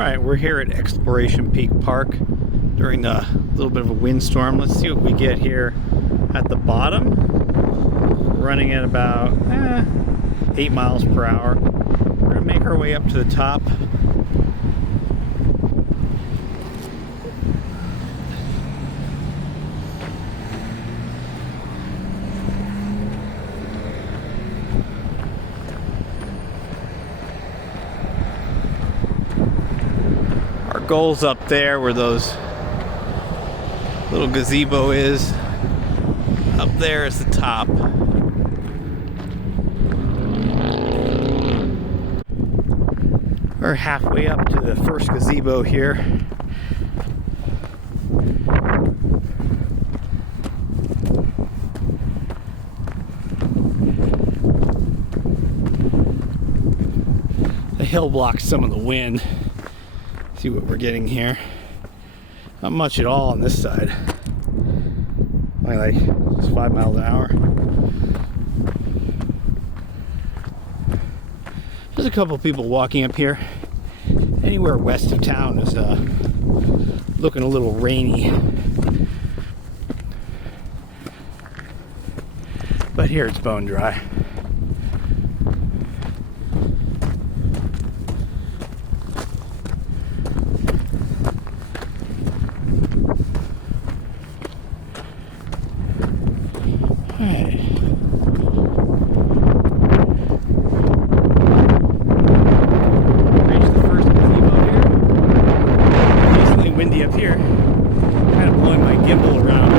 Alright, we're here at Exploration Peak Park during a little bit of a windstorm. Let's see what we get here at the bottom. We're running at about 8 miles per hour. We're going to make our way up to the top. Goals up there where those little gazebo is. Up there is the top. We're halfway up to the first gazebo here. The hill blocks some of the wind. See what we're getting here. Not much at all on this side. Only like just 5 miles an hour. There's a couple people walking up here. Anywhere west of town is looking a little rainy. But here it's bone dry. Up here, kind of blowing my gimbal around.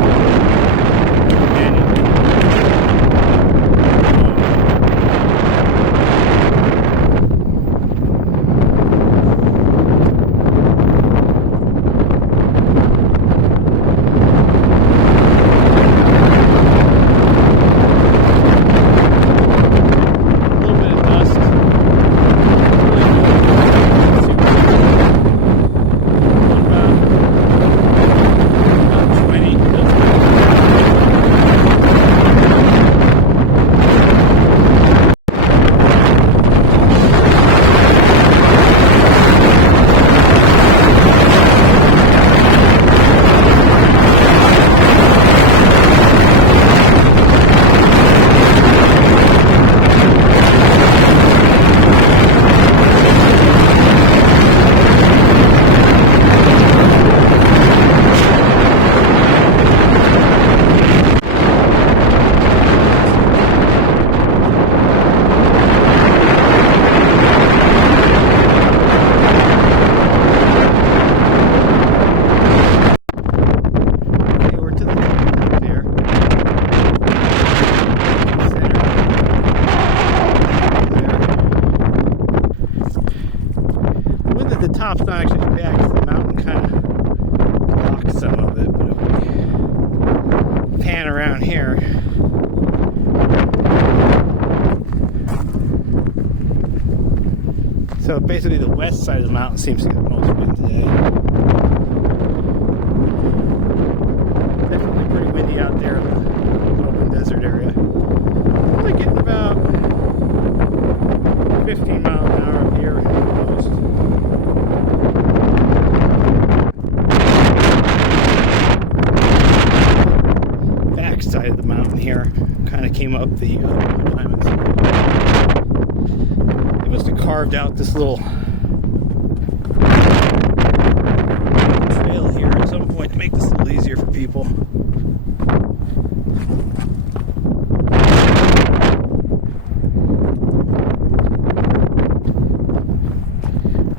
The top's not actually bad because the mountain kind of blocks some of it, but if we pan around here, so basically the west side of the mountain seems to get the most wind today. Definitely pretty windy out there in the open desert area. Only getting about 15 miles an hour up here almost. Side of the mountain here kind of came up the diamonds. They must have carved out this little trail here at some point to make this a little easier for people.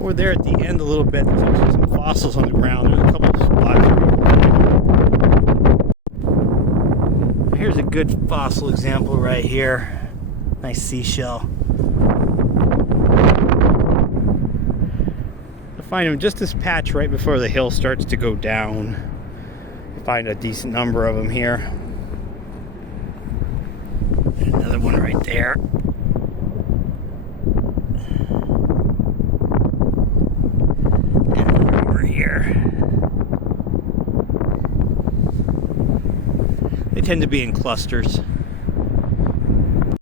Over there at the end a little bit, there's actually some fossils on the ground. There's a couple of spots. Here's a good fossil example right here. Nice seashell. I find them just this patch right before the hill starts to go down. I find a decent number of them here. And another one right there. And one over here. They tend to be in clusters.